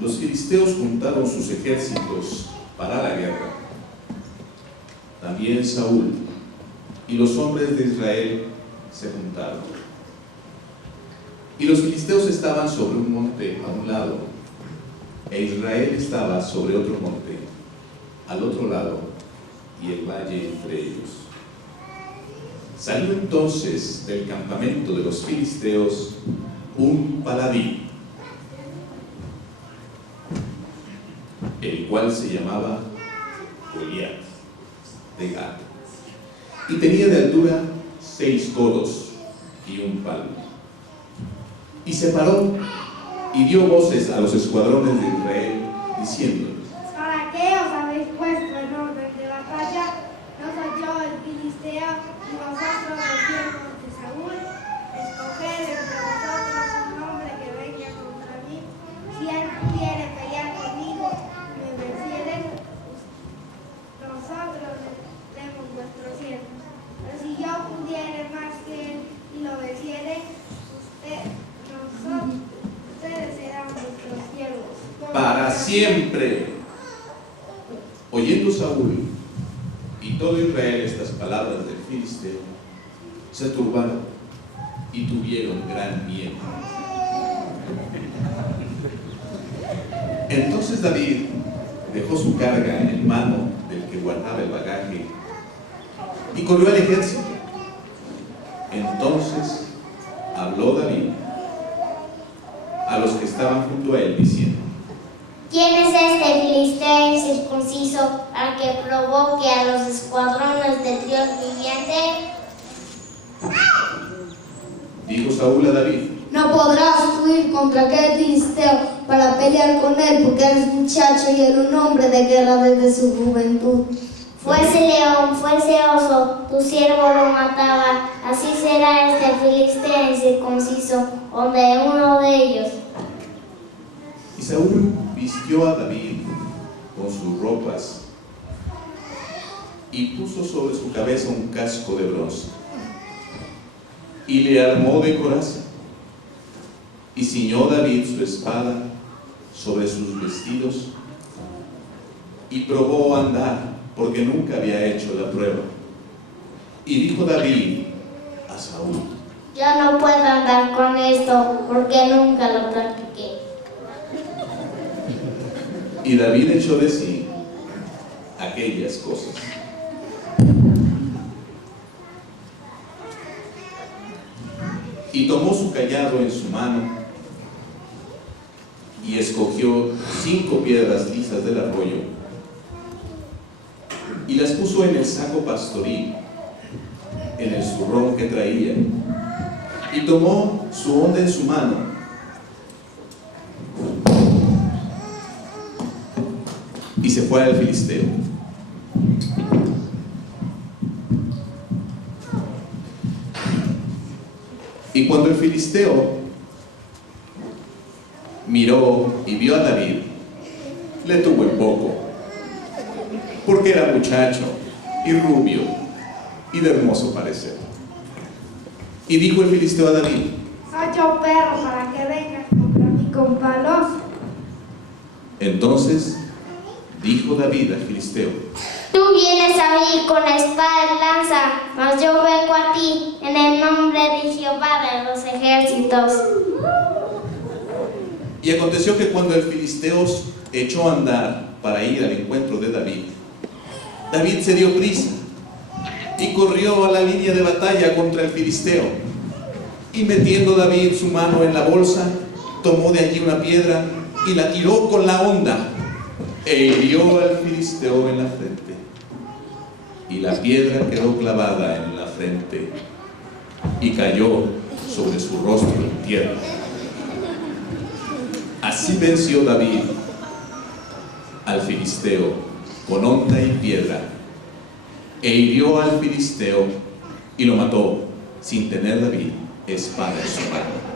los filisteos juntaron sus ejércitos para la guerra. También Saúl y los hombres de Israel se juntaron. Y los filisteos estaban sobre un monte a un lado, e Israel estaba sobre otro monte al otro lado, y el valle entre ellos. Salió entonces del campamento de los filisteos un paladín, el cual se llamaba Goliat de Gat, y tenía de altura 6 codos y un palmo. Y se paró y dio voces a los escuadrones de Israel, diciéndoles: ¿Para qué os habéis puesto en orden de batalla? ¿No soy yo el filisteo y vosotros los siervos de Saúl? Escoged entre vosotros un hombre que venga contra mí. Si él pudiere pelear conmigo y me venciere, nosotros seremos vuestros siervos. Pero si yo pudiere más que él y lo venciere, ustedes serán vuestros siervos para siempre. Oyendo Saúl y todo Israel estas palabras del filisteo, se turbaron y tuvieron gran miedo. Entonces David dejó su carga en mano del que guardaba el bagaje y corrió al ejército. Entonces habló David a los que estaban junto a él, diciendo: ¿Quién es este filisteo incircunciso al que provoque a los escuadrones del Dios viviente? Dijo Saúl a David: No podrás tú ir contra aquel filisteo para pelear con él, porque eres muchacho y él un hombre de guerra desde su juventud. Fuese león, fuese oso, tu siervo lo mataba. Así será este filisteo incircunciso, donde uno de ellos. Y Saúl vistió a David con sus ropas y puso sobre su cabeza un casco de bronce y le armó de coraza, y ciñó David su espada sobre sus vestidos y probó a andar, porque nunca había hecho la prueba. Y dijo David a Saúl: Yo no puedo andar con esto, porque nunca lo practiqué. Y David echó de sí aquellas cosas. Y tomó su cayado en su mano y escogió 5 piedras lisas del arroyo y las puso en el saco pastoril, en el zurrón que traía, y tomó su honda en su mano y se fue al filisteo. Y cuando el filisteo miró y vio a David, le tuvo en poco, porque era muchacho y rubio y de hermoso parecer. Y dijo el filisteo a David: Soy yo perro para que vengas contra mí con palos. Entonces dijo David al filisteo: Tú vienes a mí con espada y lanza, mas yo vengo a ti en el nombre de Jehová de los ejércitos. Y aconteció que cuando el filisteo echó a andar para ir al encuentro de David, David se dio prisa y corrió a la línea de batalla contra el filisteo. Y metiendo David su mano en la bolsa, tomó de allí una piedra y la tiró con la honda e hirió al filisteo en la frente. Y la piedra quedó clavada en la frente y cayó sobre su rostro en tierra. Así venció David al filisteo con honda y piedra, e hirió al filisteo y lo mató sin tener David espada en su mano.